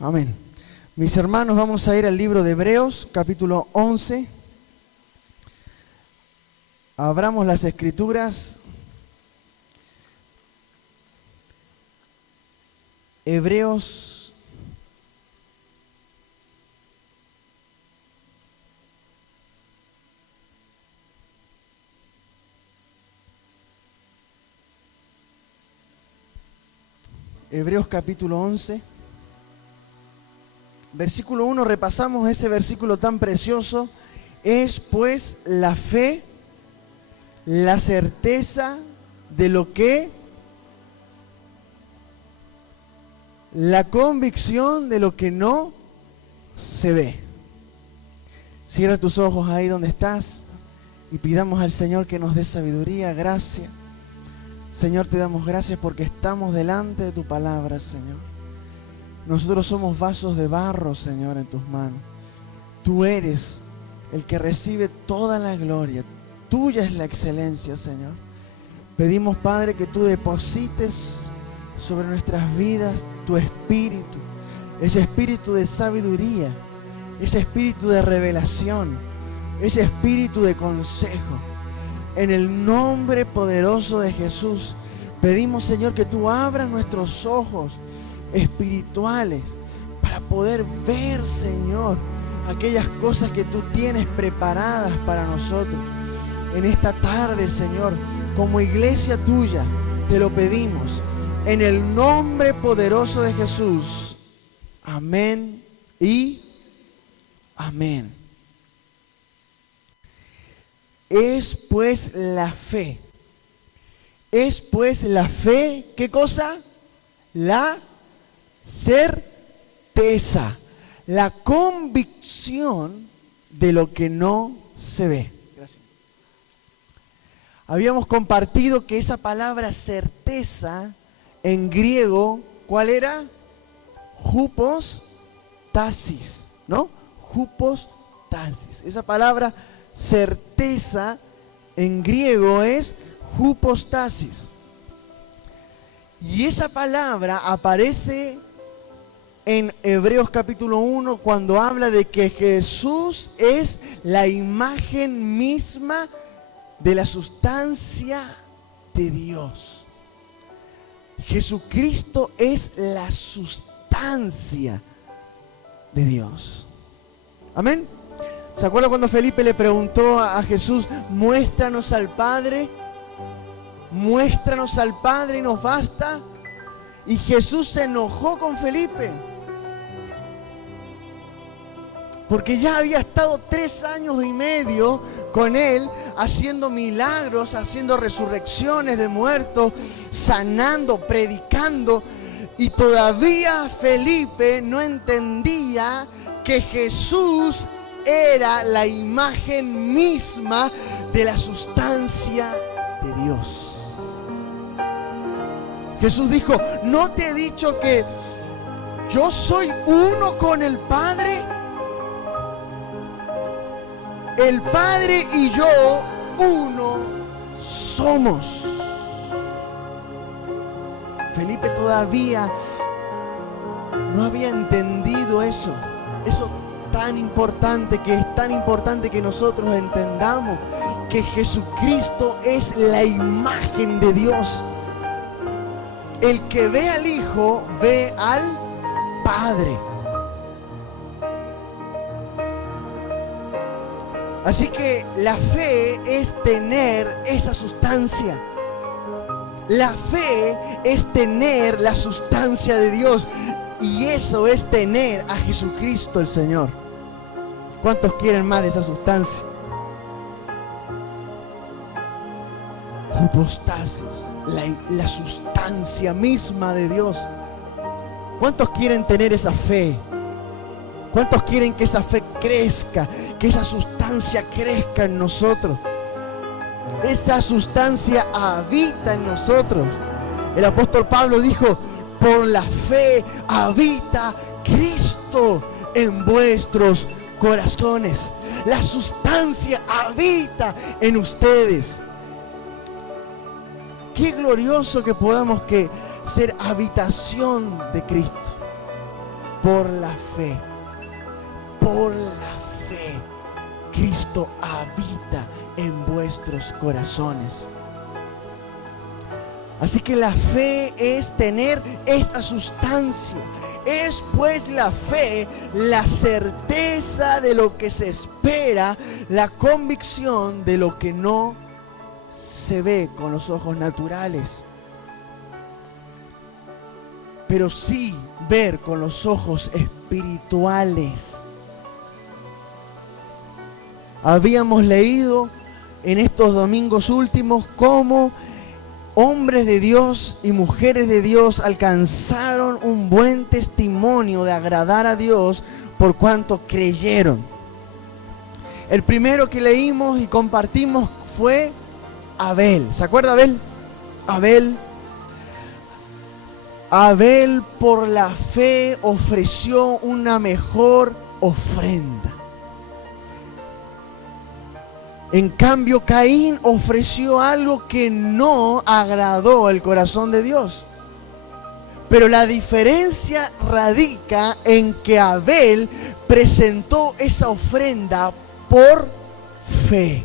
Amén. Mis hermanos, vamos a ir al libro de Hebreos, capítulo 11. Abramos las Escrituras. Hebreos capítulo 11. Versículo 1, repasamos ese versículo tan precioso. Es pues la fe, la certeza de lo que, la convicción de lo que no se ve. Cierra tus ojos ahí donde estás y pidamos al Señor que nos dé sabiduría, gracia. Señor, te damos gracias porque estamos delante de tu palabra, Señor. Nosotros somos vasos de barro, Señor, en tus manos. Tú eres el que recibe toda la gloria. Tuya es la excelencia, Señor. Pedimos, Padre, que tú deposites sobre nuestras vidas tu espíritu, ese espíritu de sabiduría, ese espíritu de revelación, ese espíritu de consejo. En el nombre poderoso de Jesús, pedimos, Señor, que tú abras nuestros ojos espirituales para poder ver, Señor, aquellas cosas que tú tienes preparadas para nosotros. En esta tarde, Señor, como iglesia tuya, te lo pedimos, en el nombre poderoso de Jesús. Amén y amén. Es pues la fe. Es pues la fe, ¿qué cosa? La certeza, la convicción de lo que no se ve. Gracias. Habíamos compartido que esa palabra certeza en griego, ¿cuál era? Hupostasis, ¿no? Hupostasis. Esa palabra certeza en griego es hupostasis. Y esa palabra aparece en Hebreos capítulo 1 cuando habla de que Jesús es la imagen misma de la sustancia de Dios. Jesucristo es la sustancia de Dios. Amén. ¿Se acuerdan cuando Felipe le preguntó a Jesús, muéstranos al Padre? Muéstranos al Padre y nos basta. Y Jesús se enojó con Felipe, porque ya había estado 3 años y medio con él, haciendo milagros, haciendo resurrecciones de muertos, sanando, predicando. Y todavía Felipe no entendía que Jesús era la imagen misma de la sustancia de Dios. Jesús dijo, ¿no te he dicho que yo soy uno con el Padre? El Padre y yo uno somos. Felipe todavía no había entendido eso tan importante, que es tan importante que nosotros entendamos que Jesucristo es la imagen de Dios. El que ve al Hijo, ve al Padre. Así que la fe es tener esa sustancia. La fe es tener la sustancia de Dios. Y eso es tener a Jesucristo el Señor. ¿Cuántos quieren más de esa sustancia? Hupostasis, la sustancia misma de Dios. ¿Cuántos quieren tener esa fe? ¿Cuántos quieren que esa fe crezca? Que esa sustancia crezca en nosotros. Esa sustancia habita en nosotros. El apóstol Pablo dijo, por la fe habita Cristo en vuestros corazones. La sustancia habita en ustedes. Qué glorioso que podamos ser habitación de Cristo. por la fe. Por la fe, Cristo habita en vuestros corazones. Así que la fe es tener esta sustancia. Es pues la fe la certeza de lo que se espera, la convicción de lo que no se ve con los ojos naturales, pero sí ver con los ojos espirituales. Habíamos leído en estos domingos últimos cómo hombres de Dios y mujeres de Dios alcanzaron un buen testimonio de agradar a Dios por cuanto creyeron. El primero que leímos y compartimos fue Abel. ¿Se acuerda Abel? Abel por la fe ofreció una mejor ofrenda. En cambio, Caín ofreció algo que no agradó el corazón de Dios. Pero la diferencia radica en que Abel presentó esa ofrenda por fe.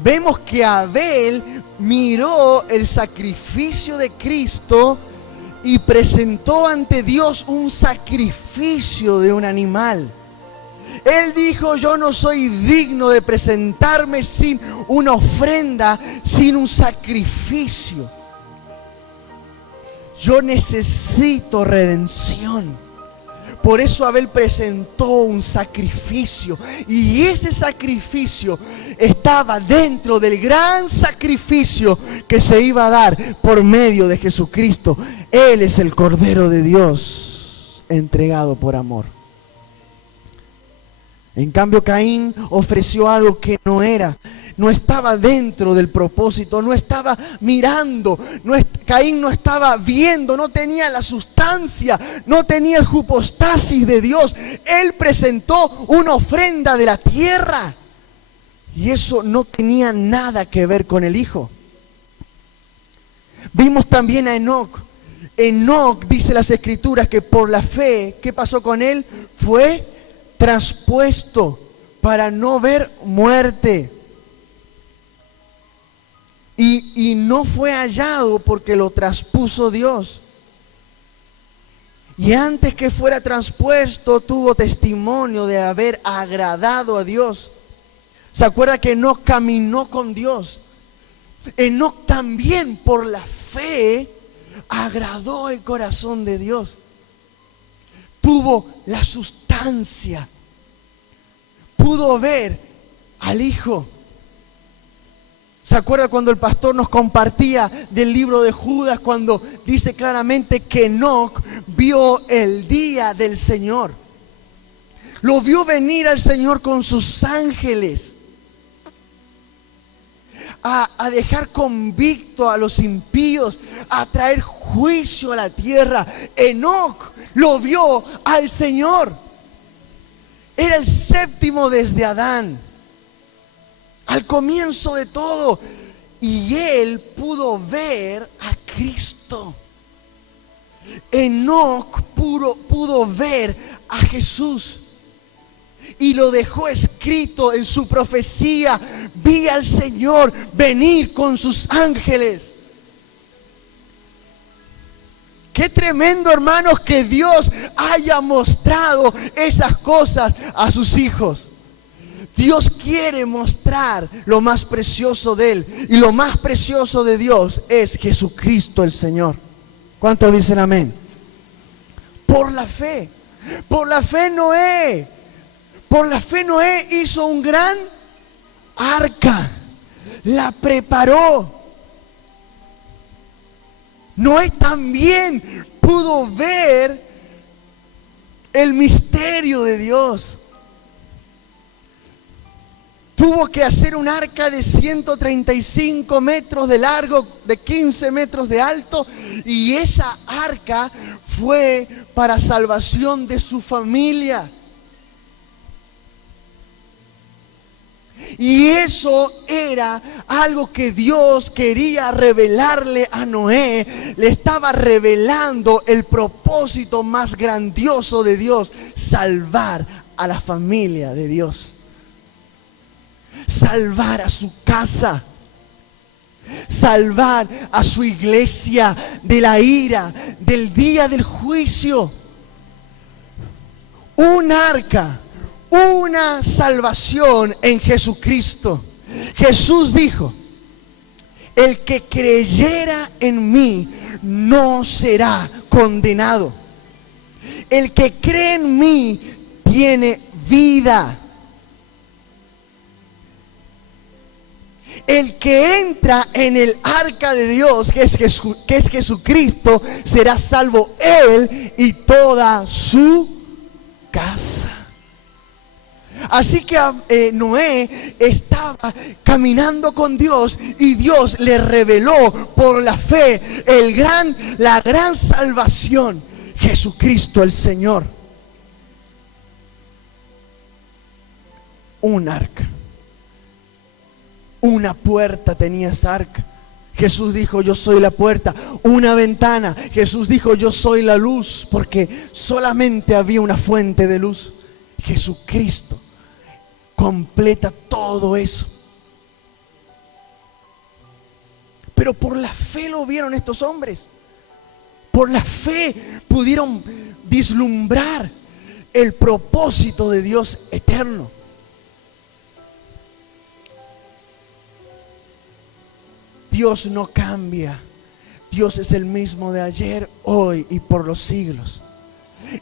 Vemos que Abel miró el sacrificio de Cristo y presentó ante Dios un sacrificio de un animal. Él dijo: yo no soy digno de presentarme sin una ofrenda, sin un sacrificio. Yo necesito redención. Por eso Abel presentó un sacrificio, y ese sacrificio estaba dentro del gran sacrificio que se iba a dar por medio de Jesucristo. Él es el Cordero de Dios entregado por amor. En cambio, Caín ofreció algo que no estaba dentro del propósito, no estaba mirando, Caín no estaba viendo, no tenía la sustancia, no tenía el hipostasis de Dios. Él presentó una ofrenda de la tierra y eso no tenía nada que ver con el Hijo. Vimos también a Enoc. Enoc, dice las Escrituras, que por la fe, ¿qué pasó con él? Fue traspuesto para no ver muerte. Y no fue hallado porque lo traspuso Dios. Y antes que fuera traspuesto, tuvo testimonio de haber agradado a Dios. ¿Se acuerda que Enoc caminó con Dios? Enoc también por la fe agradó el corazón de Dios. Tuvo la sustancia. Pudo ver al Hijo. ¿Se acuerda cuando el pastor nos compartía del libro de Judas, cuando dice claramente que Enoc vio el día del Señor? Lo vio venir al Señor con sus ángeles a dejar convicto a los impíos, a traer juicio a la tierra. Enoc lo vio al Señor. Era el séptimo desde Adán, al comienzo de todo, y él pudo ver a Cristo. Enoc pudo ver a Jesús y lo dejó escrito en su profecía: vi al Señor venir con sus ángeles. Qué tremendo, hermanos, que Dios haya mostrado esas cosas a sus hijos. Dios quiere mostrar lo más precioso de Él. Y lo más precioso de Dios es Jesucristo el Señor. ¿Cuántos dicen amén? Por la fe. Por la fe Noé hizo un gran arca. La preparó. Noé también pudo ver el misterio de Dios. Tuvo que hacer un arca de 135 metros de largo, de 15 metros de alto, y esa arca fue para salvación de su familia. Y eso era algo que Dios quería revelarle a Noé. Le estaba revelando el propósito más grandioso de Dios: salvar a la familia de Dios, salvar a su casa, salvar a su iglesia de la ira, del día del juicio. Un arca, una salvación en Jesucristo. Jesús dijo: el que creyera en mí no será condenado. El que cree en mí tiene vida. El que entra en el arca de Dios, que es Jesucristo, será salvo él y toda su casa. Así que Noé estaba caminando con Dios y Dios le reveló por la fe la gran salvación: Jesucristo el Señor. Un arca, una puerta tenía esa arca. Jesús dijo: yo soy la puerta. Una ventana. Jesús dijo: yo soy la luz, porque solamente había una fuente de luz. Jesucristo completa todo eso. Pero por la fe lo vieron estos hombres. Por la fe pudieron vislumbrar el propósito de Dios eterno. Dios no cambia. Dios es el mismo de ayer, hoy y por los siglos.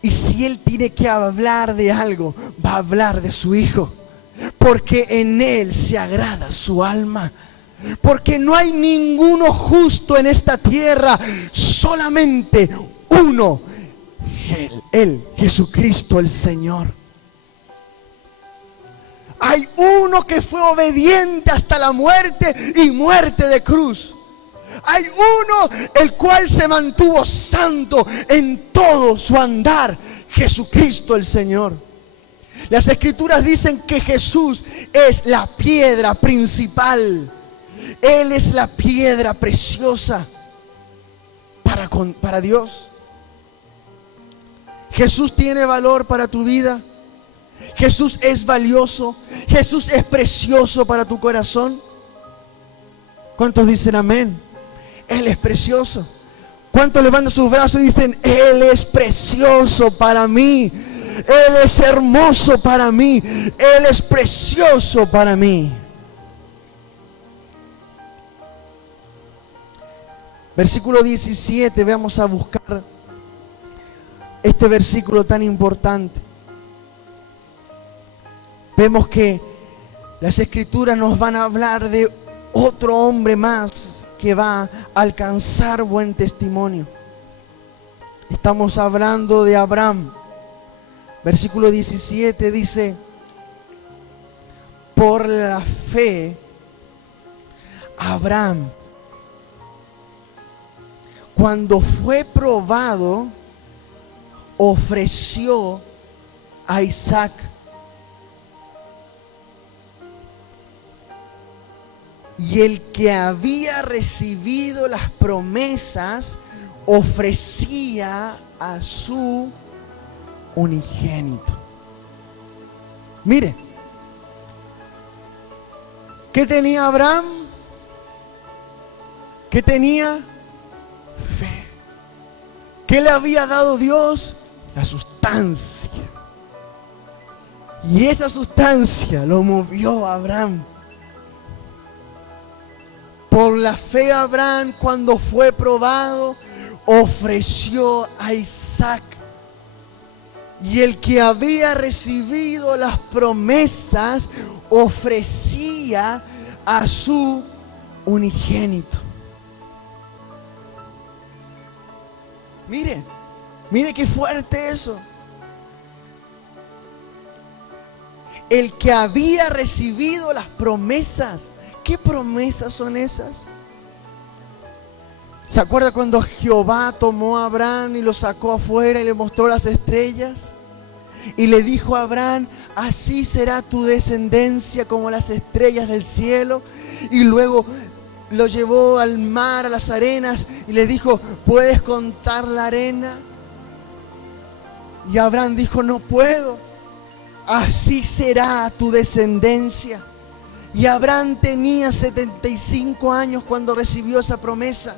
Y si Él tiene que hablar de algo, va a hablar de su Hijo, porque en Él se agrada su alma. Porque no hay ninguno justo en esta tierra, solamente uno, Él, Jesucristo el Señor. Hay uno que fue obediente hasta la muerte y muerte de cruz. Hay uno el cual se mantuvo santo en todo su andar: Jesucristo el Señor. Las Escrituras dicen que Jesús es la piedra principal. Él es la piedra preciosa para Dios. Jesús tiene valor para tu vida. Jesús es valioso. Jesús es precioso para tu corazón. ¿Cuántos dicen amén? Él es precioso. ¿Cuántos levantan sus brazos y dicen: Él es precioso para mí? Él es hermoso para mí. Él es precioso para mí. Versículo 17, vamos a buscar este versículo tan importante. Vemos que las Escrituras nos van a hablar de otro hombre más que va a alcanzar buen testimonio. Estamos hablando de Abraham. Versículo 17 dice: por la fe, Abraham, cuando fue probado, ofreció a Isaac. Y el que había recibido las promesas ofrecía a su unigénito. Mire, ¿qué tenía Abraham? ¿Qué tenía? Fe. ¿Qué le había dado Dios? La sustancia. Y esa sustancia lo movió a Abraham. Por la fe, Abraham, cuando fue probado, ofreció a Isaac. Y el que había recibido las promesas ofrecía a su unigénito. Mire qué fuerte eso. El que había recibido las promesas. ¿Qué promesas son esas? ¿Se acuerda cuando Jehová tomó a Abraham y lo sacó afuera y le mostró las estrellas? Y le dijo a Abraham: así será tu descendencia como las estrellas del cielo. Y luego lo llevó al mar, a las arenas, y le dijo: ¿puedes contar la arena? Y Abraham dijo: no puedo. Así será tu descendencia. Y Abraham tenía 75 años cuando recibió esa promesa.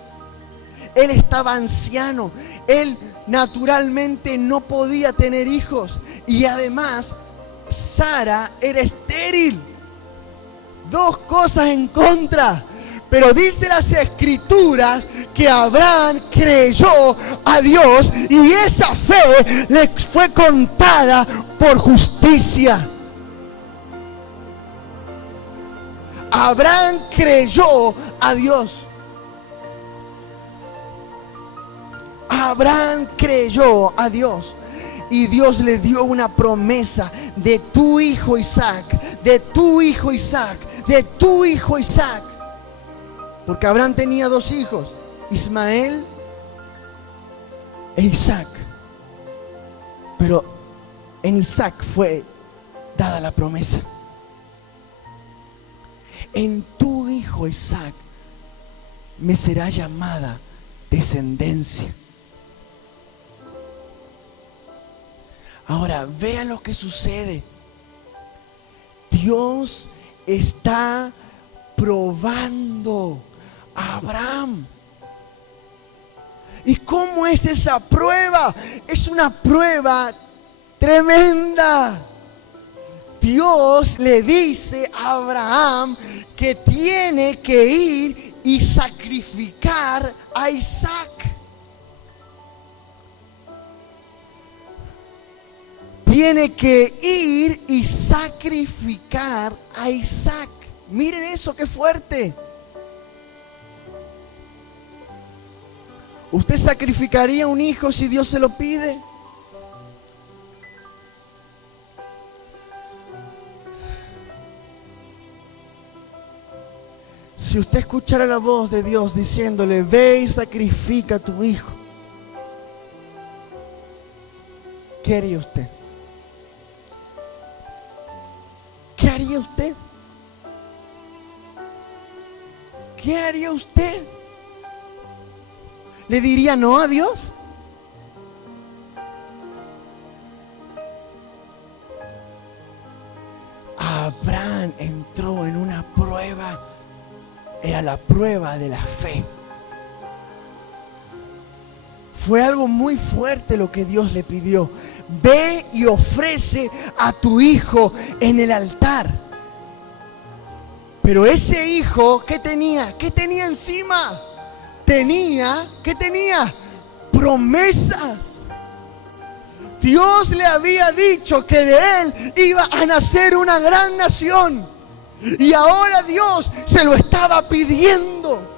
Él estaba anciano. Él naturalmente no podía tener hijos. Y además, Sara era estéril. Dos cosas en contra. Pero dice las Escrituras que Abraham creyó a Dios y esa fe le fue contada por justicia. Abraham creyó a Dios. Abraham creyó a Dios. Y Dios le dio una promesa: de tu hijo Isaac, de tu hijo Isaac, de tu hijo Isaac. Porque Abraham tenía dos hijos, Ismael e Isaac. Pero en Isaac fue dada la promesa: en tu hijo Isaac me será llamada descendencia. Ahora, vean lo que sucede. Dios está probando a Abraham. ¿Y cómo es esa prueba? Es una prueba tremenda. Dios le dice a Abraham que tiene que ir y sacrificar a Isaac. Tiene que ir y sacrificar a Isaac. Miren eso, qué fuerte. ¿Usted sacrificaría un hijo si Dios se lo pide? Si usted escuchara la voz de Dios diciéndole: ve y sacrifica a tu hijo, ¿qué haría usted? ¿Qué haría usted? ¿Qué haría usted? ¿Le diría no a Dios? Abraham entró en una prueba. Era la prueba de la fe. Fue algo muy fuerte lo que Dios le pidió: ve y ofrece a tu hijo en el altar. Pero ese hijo, ¿qué tenía? ¿Qué tenía encima? ¿Qué tenía? Promesas. Dios le había dicho que de él iba a nacer una gran nación. Y ahora Dios se lo estaba pidiendo.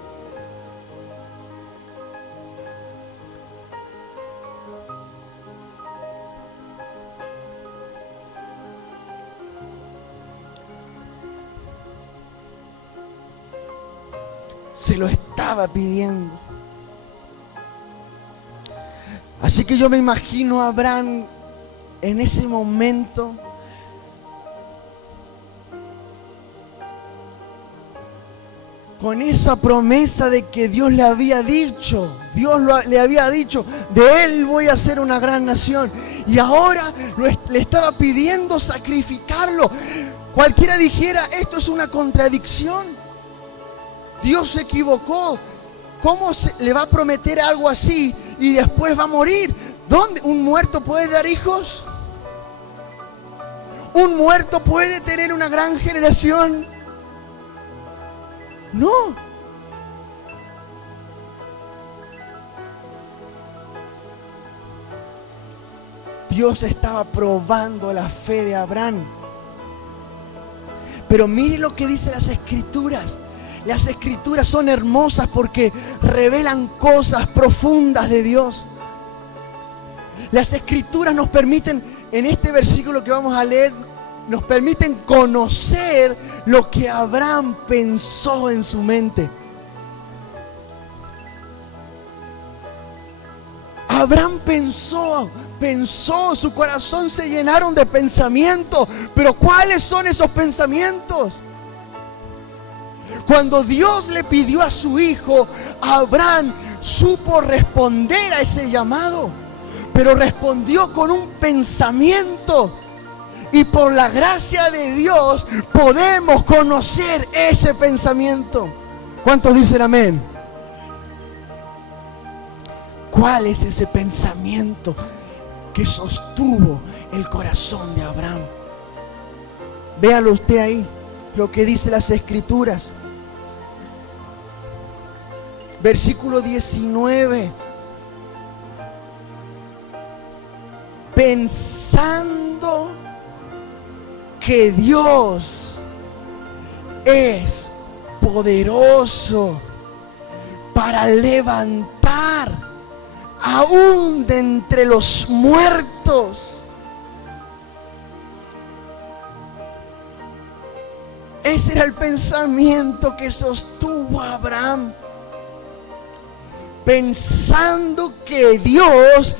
Se lo estaba pidiendo. Así que yo me imagino a Abraham en ese momento con esa promesa de que Dios le había dicho. Le había dicho: de él voy a hacer una gran nación. Y ahora le estaba pidiendo sacrificarlo. Cualquiera dijera: esto es una contradicción. Dios se equivocó. ¿Cómo le va a prometer algo así y después va a morir? ¿Dónde un muerto puede dar hijos? ¿Un muerto puede tener una gran generación? No. Dios estaba probando la fe de Abraham. Pero mire lo que dice las Escrituras. Las Escrituras son hermosas porque revelan cosas profundas de Dios. Las Escrituras nos permiten, en este versículo que vamos a leer, nos permiten conocer lo que Abraham pensó en su mente. Abraham pensó, su corazón se llenaron de pensamientos. Pero ¿cuáles son esos pensamientos? Cuando Dios le pidió a su hijo, Abraham supo responder a ese llamado, pero respondió con un pensamiento. Y por la gracia de Dios podemos conocer ese pensamiento. ¿Cuántos dicen amén? ¿Cuál es ese pensamiento que sostuvo el corazón de Abraham? Véalo usted ahí, lo que dice las Escrituras. Versículo 19. Pensando que Dios es poderoso para levantar aún de entre los muertos. Ese era el pensamiento que sostuvo a Abraham. Pensando que Dios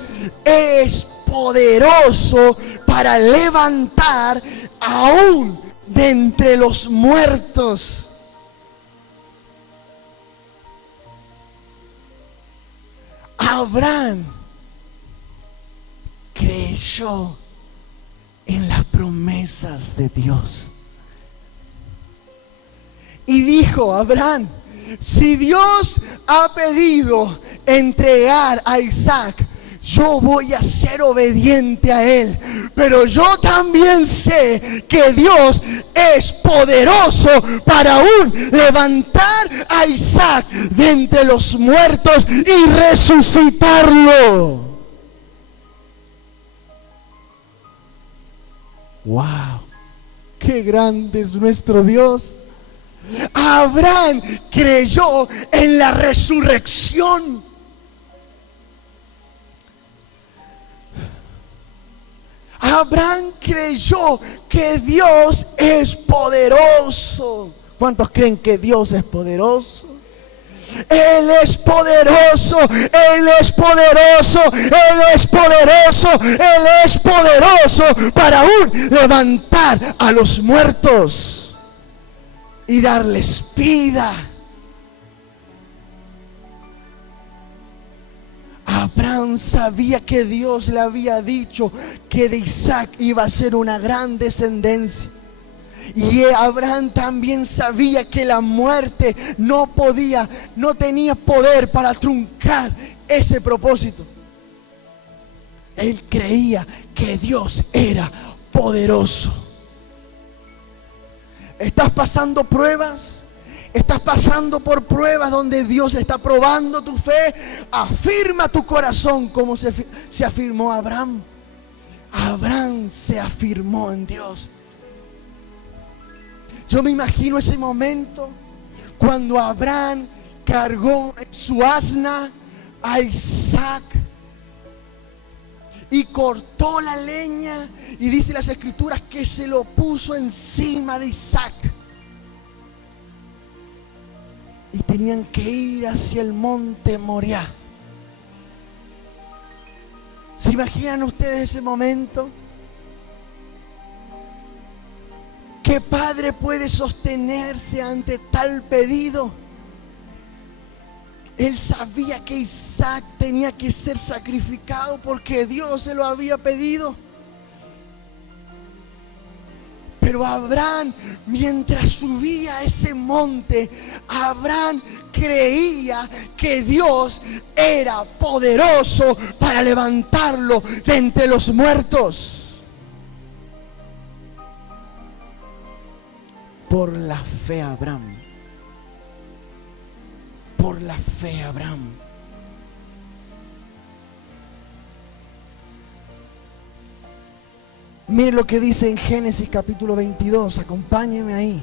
es poderoso para levantar aún de entre los muertos. Abraham creyó en las promesas de Dios. Y dijo Abraham: si Dios ha pedido entregar a Isaac, yo voy a ser obediente a Él. Pero yo también sé que Dios es poderoso para aún levantar a Isaac de entre los muertos y resucitarlo. ¡Wow! ¡Qué grande es nuestro Dios! Abraham creyó en la resurrección. Abraham creyó que Dios es poderoso. ¿Cuántos creen que Dios es poderoso? Él es poderoso, Él es poderoso, Él es poderoso, Él es poderoso para aún levantar a los muertos y darles vida. Abraham sabía que Dios le había dicho que de Isaac iba a ser una gran descendencia. Y Abraham también sabía que la muerte no tenía poder para truncar ese propósito. Él creía que Dios era poderoso. ¿Estás pasando pruebas? ¿Estás pasando por pruebas donde Dios está probando tu fe? Afirma tu corazón como se afirmó Abraham. Abraham se afirmó en Dios. Yo me imagino ese momento cuando Abraham cargó en su asna a Isaac y cortó la leña, y dice las Escrituras que se lo puso encima de Isaac. Y tenían que ir hacia el monte Moriah. ¿Se imaginan ustedes ese momento? ¿Qué padre puede sostenerse ante tal pedido? Él sabía que Isaac tenía que ser sacrificado porque Dios se lo había pedido. Pero Abraham, mientras subía a ese monte, Abraham creía que Dios era poderoso para levantarlo de entre los muertos. Por la fe Abraham. Por la fe Abraham. Mire lo que dice en Génesis capítulo 22. Acompáñeme ahí.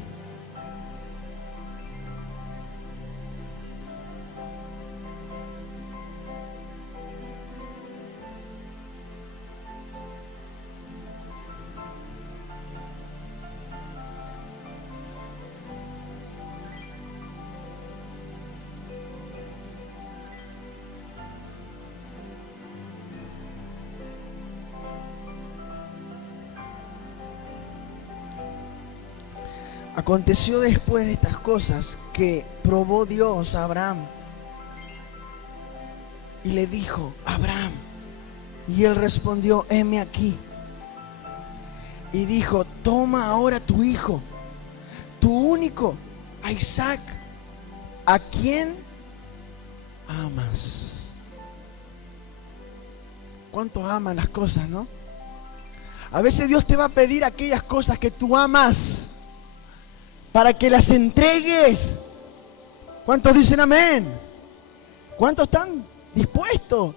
Aconteció después de estas cosas que probó Dios a Abraham y le dijo: Abraham. Y él respondió: heme aquí. Y dijo: toma ahora tu hijo, tu único, a Isaac, a quien amas. ¿Cuántos aman las cosas, no? A veces Dios te va a pedir aquellas cosas que tú amas para que las entregues. ¿Cuántos dicen amén? ¿Cuántos están dispuestos?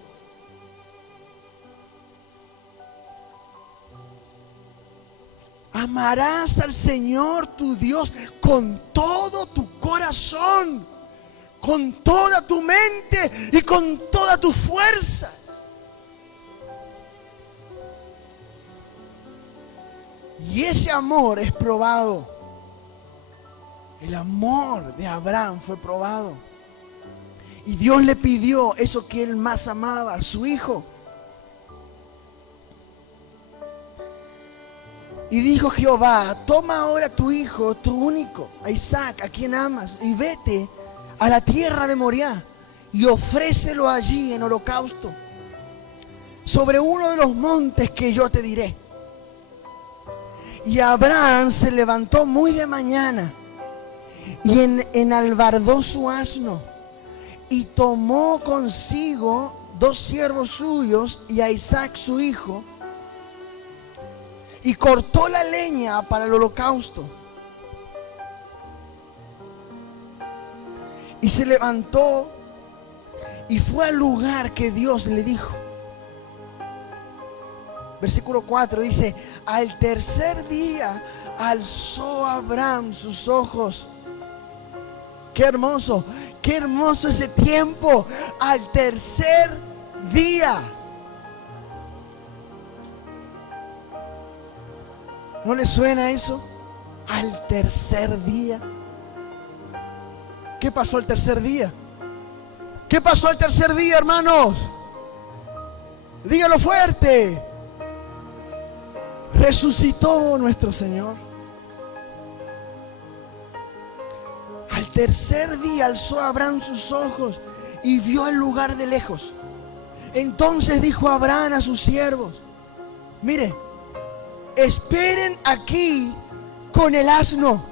Amarás al Señor tu Dios con todo tu corazón, con toda tu mente y con todas tus fuerzas. Y ese amor es probado. El amor de Abraham fue probado. Y Dios le pidió eso que él más amaba, a su hijo. Y dijo Jehová: toma ahora tu hijo, tu único, a Isaac, a quien amas, y vete a la tierra de Moriah y ofrécelo allí en holocausto sobre uno de los montes que yo te diré. Y Abraham se levantó muy de mañana y enalbardó su asno y tomó consigo 2 siervos suyos y a Isaac su hijo, y cortó la leña para el holocausto. Y se levantó y fue al lugar que Dios le dijo. Versículo 4 dice: al tercer día alzó Abraham sus ojos. Qué hermoso ese tiempo. Al tercer día. ¿No le suena eso? Al tercer día. ¿Qué pasó al tercer día? ¿Qué pasó al tercer día, hermanos? Dígalo fuerte. Resucitó nuestro Señor. Al tercer día alzó Abraham sus ojos y vio el lugar de lejos. Entonces dijo Abraham a sus siervos: mire, esperen aquí con el asno,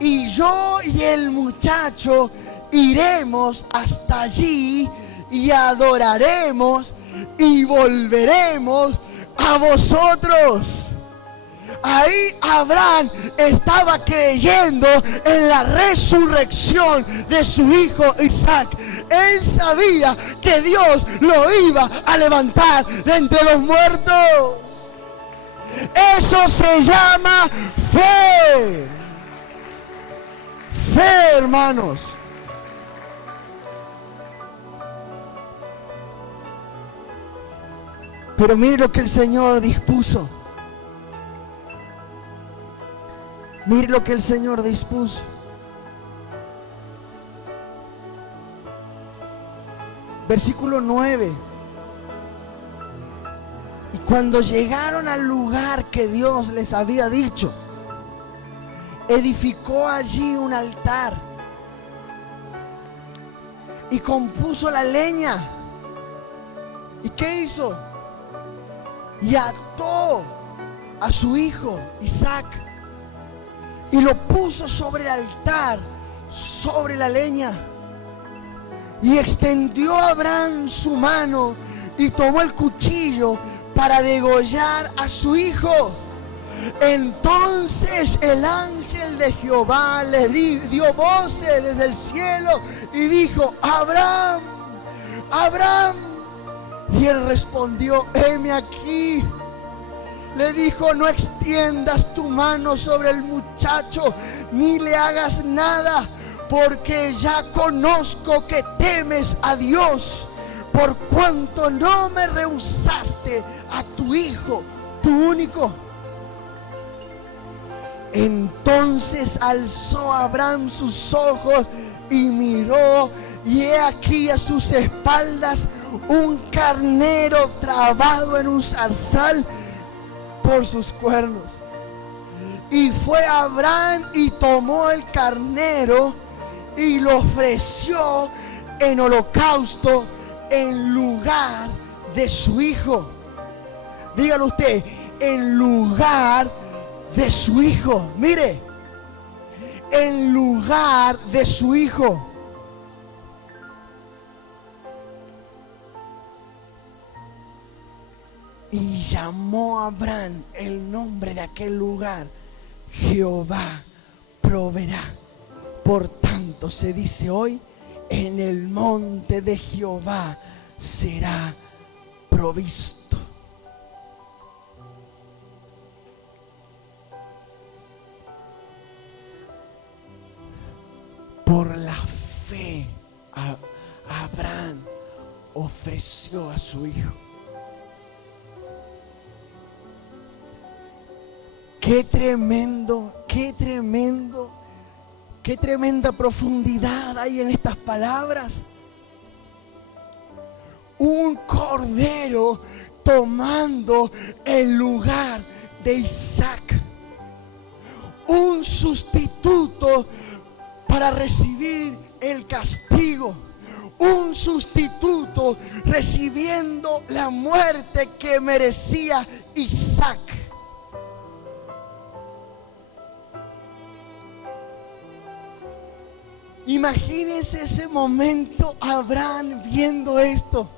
y yo y el muchacho iremos hasta allí y adoraremos y volveremos a vosotros. Ahí Abraham estaba creyendo en la resurrección de su hijo Isaac. Él sabía que Dios lo iba a levantar de entre los muertos. Eso se llama fe. Fe, hermanos. Pero mire lo que el Señor dispuso. Mire lo que el Señor dispuso. Versículo 9. Y cuando llegaron al lugar que Dios les había dicho, edificó allí un altar y compuso la leña. ¿Y qué hizo? Y ató a su hijo Isaac y lo puso sobre el altar, sobre la leña. Y extendió Abraham su mano y tomó el cuchillo para degollar a su hijo. Entonces el ángel de Jehová le dio voces desde el cielo y dijo: Abraham, Abraham. Y él respondió: heme aquí. Le dijo: no extiendas tu mano sobre el muchacho, ni le hagas nada, porque ya conozco que temes a Dios, por cuanto no me rehusaste a tu hijo, tu único. Entonces alzó Abraham sus ojos y miró, y he aquí a sus espaldas un carnero trabado en un zarzal por sus cuernos. Y fue Abraham y tomó el carnero y lo ofreció en holocausto en lugar de su hijo. Dígalo usted, en lugar de su hijo. Mire, en lugar de su hijo. Y llamó a Abraham el nombre de aquel lugar: Jehová proveerá. Por tanto se dice hoy: en el monte de Jehová será provisto. Por la fe, Abraham ofreció a su hijo. Qué tremendo, qué tremendo, qué tremenda profundidad hay en estas palabras. Un cordero tomando el lugar de Isaac. Un sustituto para recibir el castigo. Un sustituto recibiendo la muerte que merecía Isaac. Imagínense ese momento, Abraham viendo esto,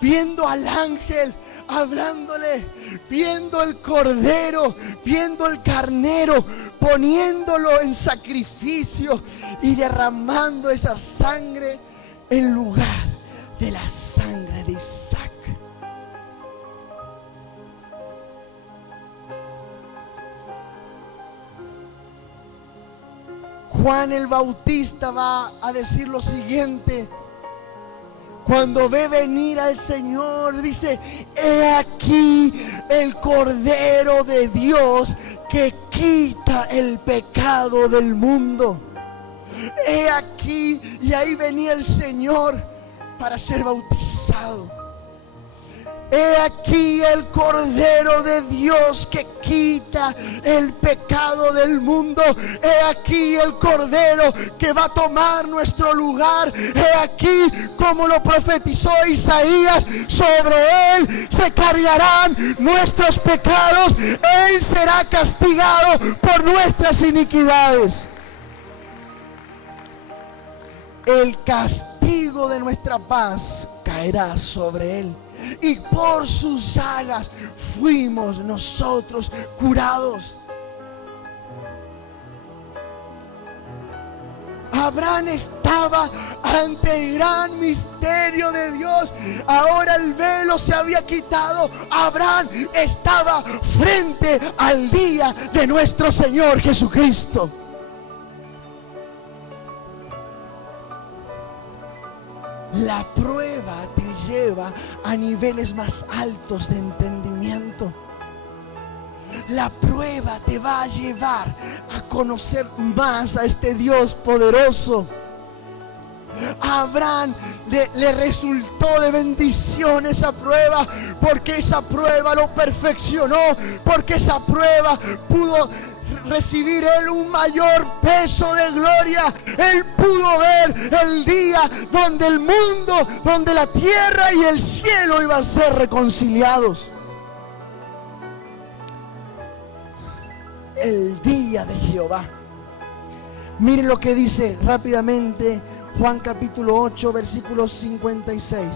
viendo al ángel hablándole, viendo el cordero, viendo el carnero, poniéndolo en sacrificio y derramando esa sangre en lugar de la sangre de Isaac. Juan el Bautista va a decir lo siguiente: cuando ve venir al Señor, dice: he aquí el Cordero de Dios que quita el pecado del mundo. He aquí, y ahí venía el Señor para ser bautizado. He aquí el Cordero de Dios que quita el pecado del mundo. He aquí el Cordero que va a tomar nuestro lugar. He aquí, como lo profetizó Isaías, sobre Él se cargarán nuestros pecados. Él será castigado por nuestras iniquidades. El castigo de nuestra paz caerá sobre Él, y por sus llagas fuimos nosotros curados. Abraham estaba ante el gran misterio de Dios. Ahora el velo se había quitado. Abraham estaba frente al día de nuestro Señor Jesucristo. La prueba te lleva a niveles más altos de entendimiento. La prueba te va a llevar a conocer más a este Dios poderoso. A Abraham le resultó de bendición esa prueba, porque esa prueba lo perfeccionó, porque esa prueba pudo recibir él un mayor peso de gloria. Él pudo ver el día donde el mundo, donde la tierra y el cielo iban a ser reconciliados. El día de Jehová. Miren lo que dice rápidamente Juan capítulo 8, versículo 56.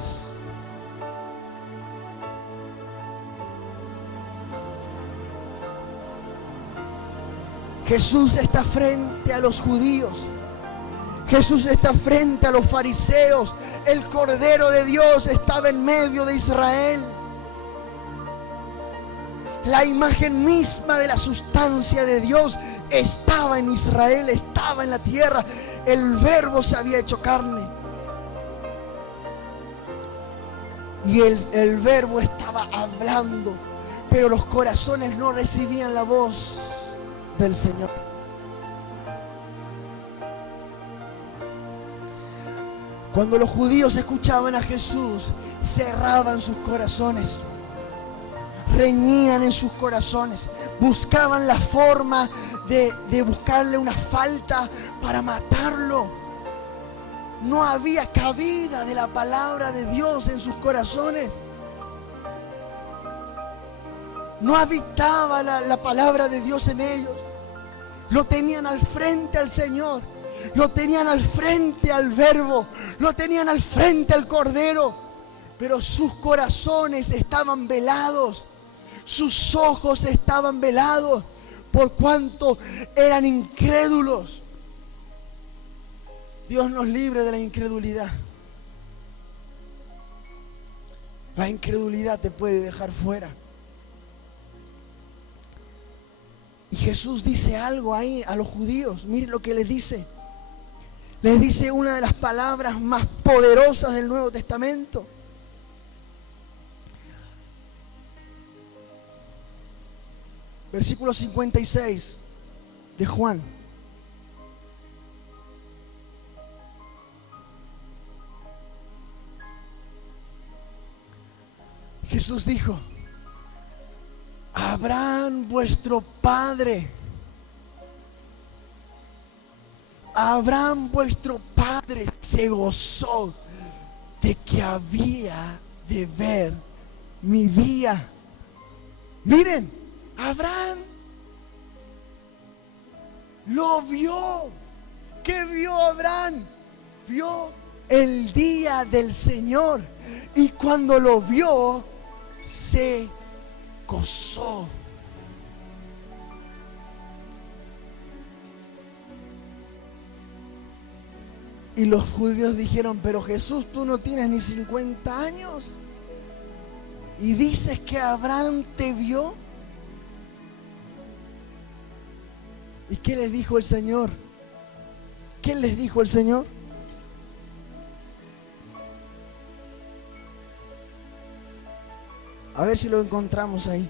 Jesús está frente a los judíos. Jesús está frente a los fariseos. El Cordero de Dios estaba en medio de Israel. La imagen misma de la sustancia de Dios estaba en Israel, estaba en la tierra. El Verbo se había hecho carne. Y el Verbo estaba hablando, pero los corazones no recibían la voz del Señor. Cuando los judíos escuchaban a Jesús, cerraban sus corazones, reñían en sus corazones, buscaban la forma de buscarle una falta para matarlo. No había cabida de la palabra de Dios en sus corazones. No habitaba la palabra de Dios en ellos. Lo tenían al frente al Señor. Lo tenían al frente al Verbo. Lo tenían al frente al Cordero. Pero sus corazones estaban velados. Sus ojos estaban velados por cuanto eran incrédulos. Dios nos libre de la incredulidad. La incredulidad te puede dejar fuera. Y Jesús dice algo ahí a los judíos. Miren lo que les dice. Les dice una de las palabras más poderosas del Nuevo Testamento. Versículo 56 de Juan. Jesús dijo: Abraham vuestro padre, Abraham vuestro padre se gozó de que había de ver mi día. Miren, Abraham lo vio. ¿Qué vio Abraham? Vio el día del Señor. Y cuando lo vio, se gozó. Y los judíos dijeron: pero Jesús, tú no tienes ni 50 años y dices que Abraham te vio. ¿Y qué les dijo el Señor? ¿Qué les dijo el Señor? A ver si lo encontramos ahí.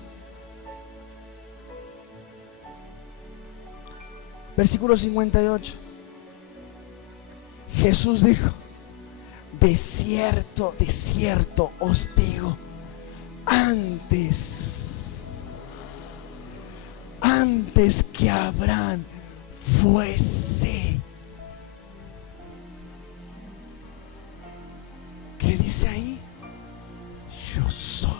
Versículo 58. Jesús dijo: de cierto, de cierto os digo, antes que Abraham fuese. ¿Qué dice ahí? Yo soy.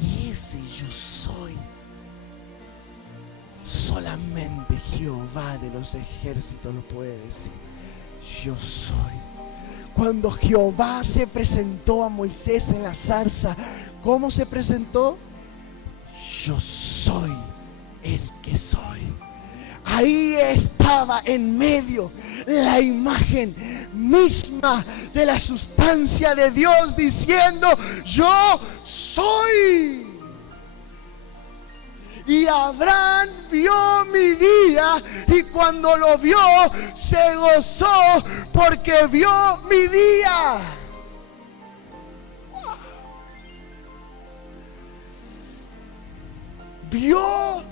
Y ese yo soy, solamente Jehová de los ejércitos lo puede decir. Yo soy. Cuando Jehová se presentó a Moisés en la zarza, ¿cómo se presentó? Yo soy el que soy. Ahí estaba en medio la imagen misma de la sustancia de Dios diciendo: yo soy. Y Abraham vio mi día, y cuando lo vio se gozó porque vio mi día. Vio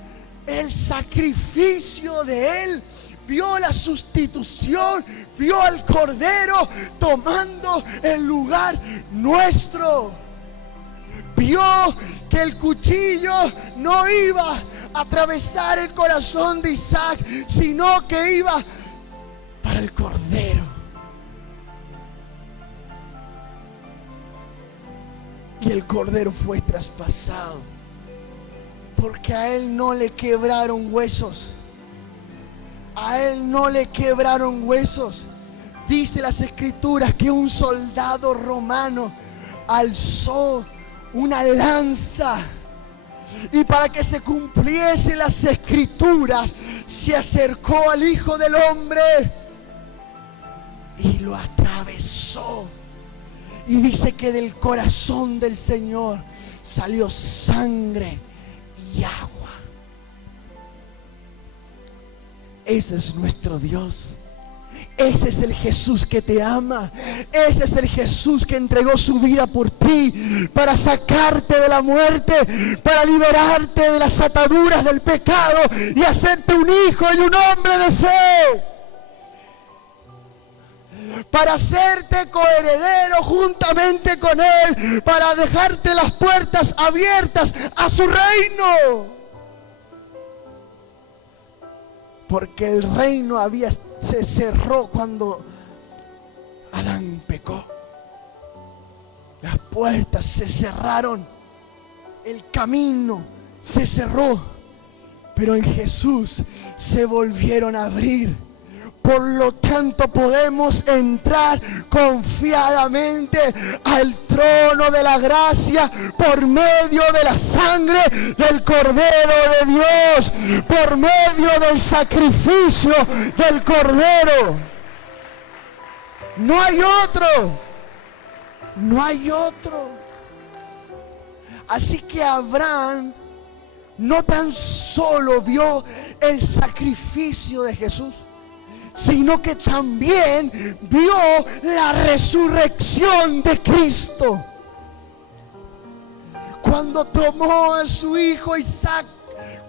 el sacrificio de él, vio la sustitución, vio al Cordero tomando el lugar nuestro. Vio que el cuchillo no iba a atravesar el corazón de Isaac, sino que iba para el Cordero. Y el Cordero fue traspasado, porque a él no le quebraron huesos. A él no le quebraron huesos. Dice las Escrituras que un soldado romano alzó una lanza, y para que se cumpliesen las Escrituras se acercó al Hijo del Hombre y lo atravesó. Y dice que del corazón del Señor salió sangre y agua. Ese es nuestro Dios. Ese es el Jesús que te ama. Ese es el Jesús que entregó su vida por ti, para sacarte de la muerte, para liberarte de las ataduras del pecado y hacerte un hijo y un hombre de fe. para hacerte coheredero juntamente con Él, para dejarte las puertas abiertas a su reino. Porque el reino se cerró cuando Adán pecó. Las puertas se cerraron, el camino se cerró, pero en Jesús se volvieron a abrir. Por lo tanto podemos entrar confiadamente al trono de la gracia por medio de la sangre del Cordero de Dios, por medio del sacrificio del Cordero. No hay otro, no hay otro. Así que Abraham no tan solo vio el sacrificio de Jesús, sino que también vio la resurrección de Cristo. Cuando tomó a su hijo Isaac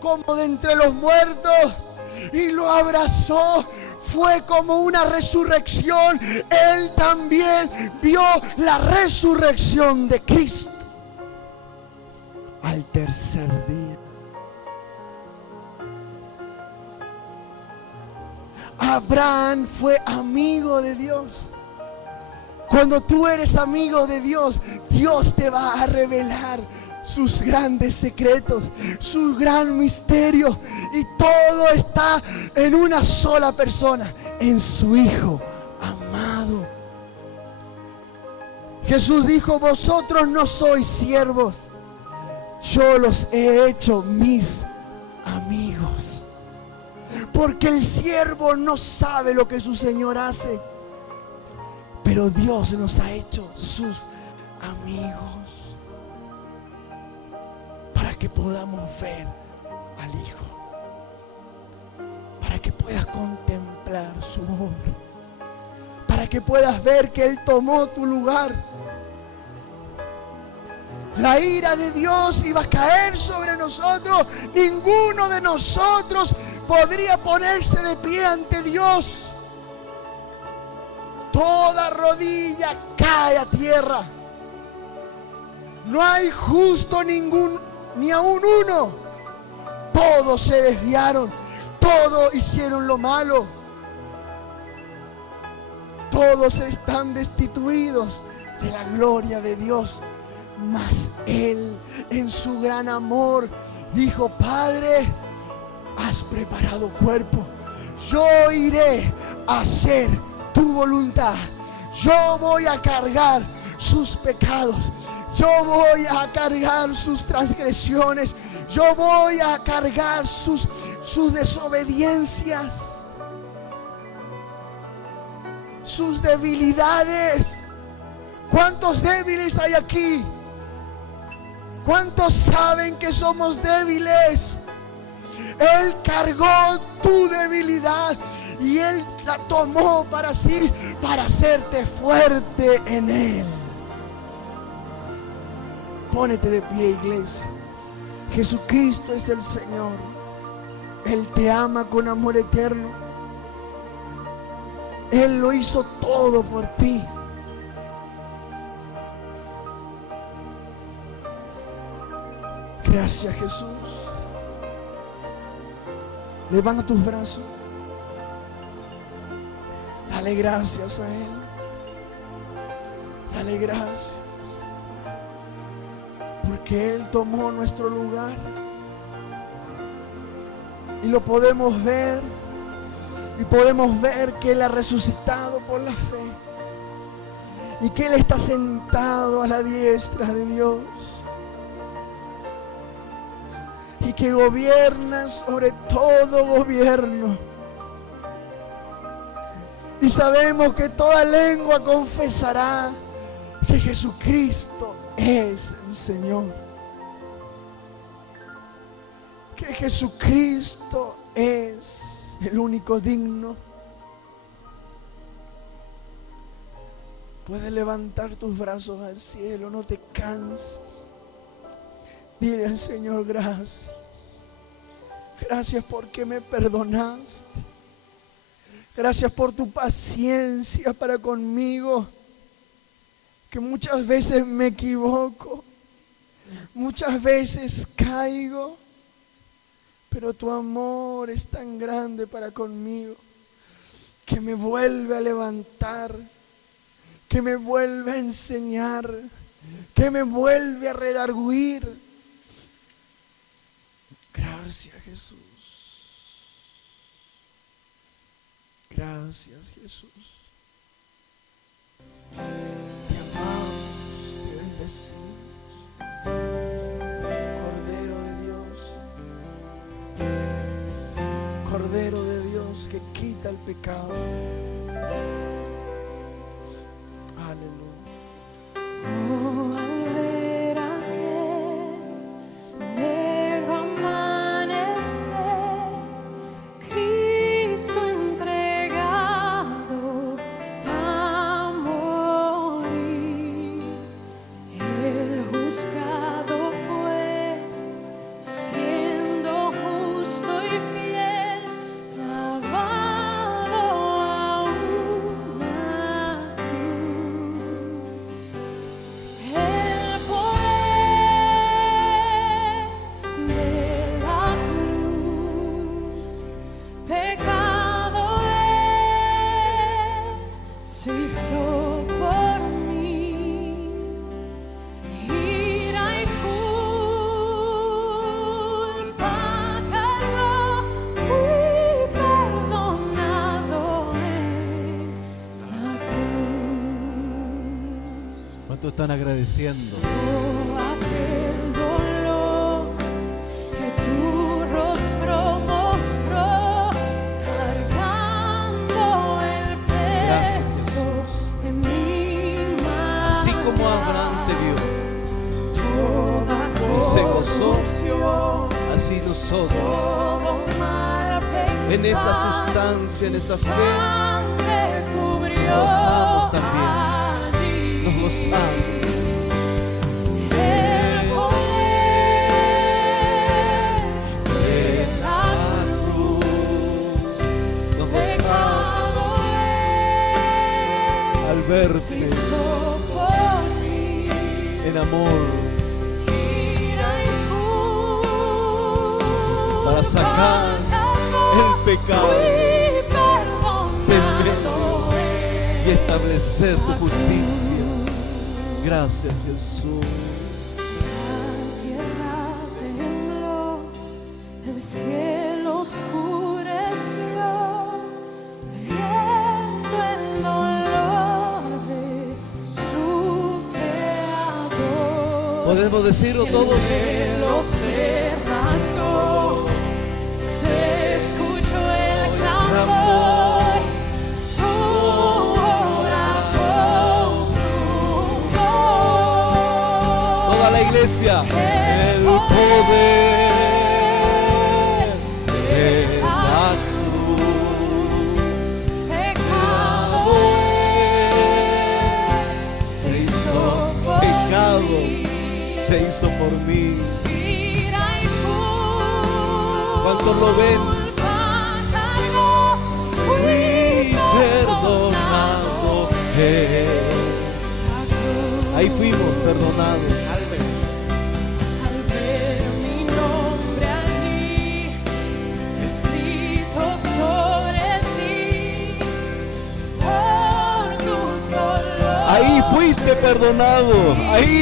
como de entre los muertos y lo abrazó, fue como una resurrección. Él también vio la resurrección de Cristo al tercer día. Abraham fue amigo de Dios. Cuando tú eres amigo de Dios, Dios te va a revelar sus grandes secretos, su gran misterio, y todo está en una sola persona, en su Hijo amado. Jesús dijo: vosotros no sois siervos, yo los he hecho mis amigos. Porque el siervo no sabe lo que su Señor hace, pero Dios nos ha hecho sus amigos para que podamos ver al Hijo, para que puedas contemplar su obra, para que puedas ver que Él tomó tu lugar. La ira de Dios iba a caer sobre nosotros. Ninguno de nosotros podría ponerse de pie ante Dios. Toda rodilla cae a tierra. No hay justo ningún, ni aun uno. Todos se desviaron, todos hicieron lo malo. Todos están destituidos de la gloria de Dios. Mas Él, en su gran amor, dijo: Padre, has preparado cuerpo. Yo iré a hacer tu voluntad. Yo voy a cargar sus pecados. Yo voy a cargar sus transgresiones. Yo voy a cargar sus desobediencias, sus debilidades. ¿Cuántos débiles hay aquí? ¿Cuántos saben que somos débiles? Él cargó tu debilidad y Él la tomó para sí, para hacerte fuerte en Él. Pónete de pie, iglesia. Jesucristo es el Señor. Él te ama con amor eterno. Él lo hizo todo por ti. Gracias, Jesús. Levanta tus brazos. Dale gracias a Él. Dale gracias. Porque Él tomó nuestro lugar. Y lo podemos ver. Y podemos ver que Él ha resucitado por la fe. Y que Él está sentado a la diestra de Dios. Y que gobierna sobre todo gobierno. Y sabemos que toda lengua confesará que Jesucristo es el Señor. Que Jesucristo es el único digno. Puedes levantar tus brazos al cielo, no te canses. Dile al Señor: gracias. Gracias porque me perdonaste. Gracias por tu paciencia para conmigo, que muchas veces me equivoco, muchas veces caigo, pero tu amor es tan grande para conmigo, que me vuelve a levantar, que me vuelve a enseñar, que me vuelve a redarguir. Gracias, Jesús. Gracias, Jesús. Te amamos, te bendecimos. Cordero de Dios. Cordero de Dios que quita el pecado. Aleluya. Oh, al ver aquel negro amanecer, Cristo entregado a morir, el juzgado fue, siendo justo y fiel, clavado a una cruz. El poder de la cruz, pecado se hizo por mí, ira y culpa cargó, fui perdonado en la cruz. ¿Cuántos están agradeciendo? Oh, aquel dolor que tu rostro mostró, cargando el Gracias, peso de mi maldad. Así como Abraham te vio Toda y se gozó, corrupción, así nosotros, todo mal en esa pensar, sustancia, en esa fe, sangre cubrió gozamos también. allí. nos gozamos. El poder de la cruz, Nos pecado al se verte hizo por mí, en amor ira y culpa para sacar el pecado fui del medio perdonado y establecer tu justicia. Gracias, Jesús. La tierra tembló, el cielo oscureció, viendo el dolor de su creador. Podemos decirlo El todos. velo se rasgó, se escuchó el clamor, su obra consumó. Toda la iglesia. El poder de la cruz. Pecado Se hizo pecado, se hizo por mí. ira y culpa ¿Cuántos lo ven? cargó, Fui perdonado. Ahí fuimos perdonados. Al ver mi nombre allí, escrito sobre ti, por tus dolores. Ahí fuiste perdonado. Ahí.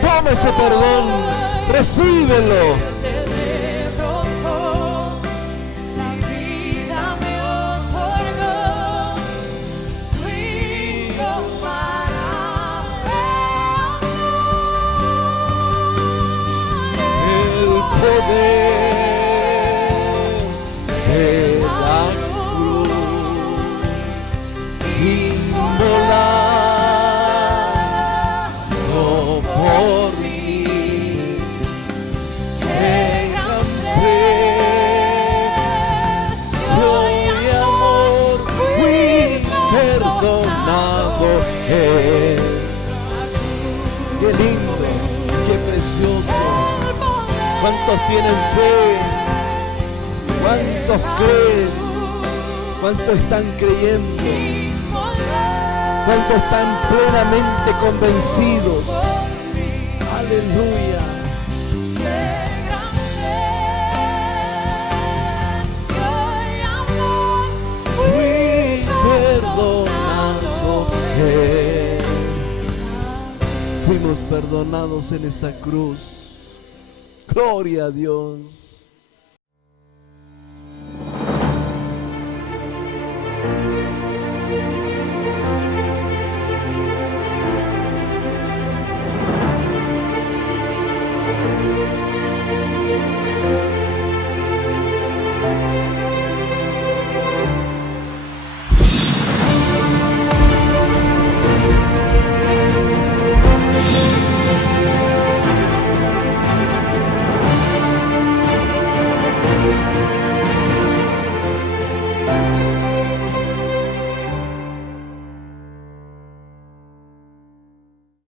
Toma ese perdón. Recíbelo. Te derrotó, la vida me otorgó, fui comparable. El poder de la cruz. Inmolado por mí. Qué gran precio y amor. Fui perdonado. Qué lindo, qué precioso. ¿Cuántos tienen fe? ¿Cuántos creen ¿Cuántos están creyendo? inmolar ¿Cuántos están plenamente convencidos? por mí. Aleluya. Qué gran precio y amor Fui perdonado. Fuimos perdonados en esa cruz. Gloria a Dios.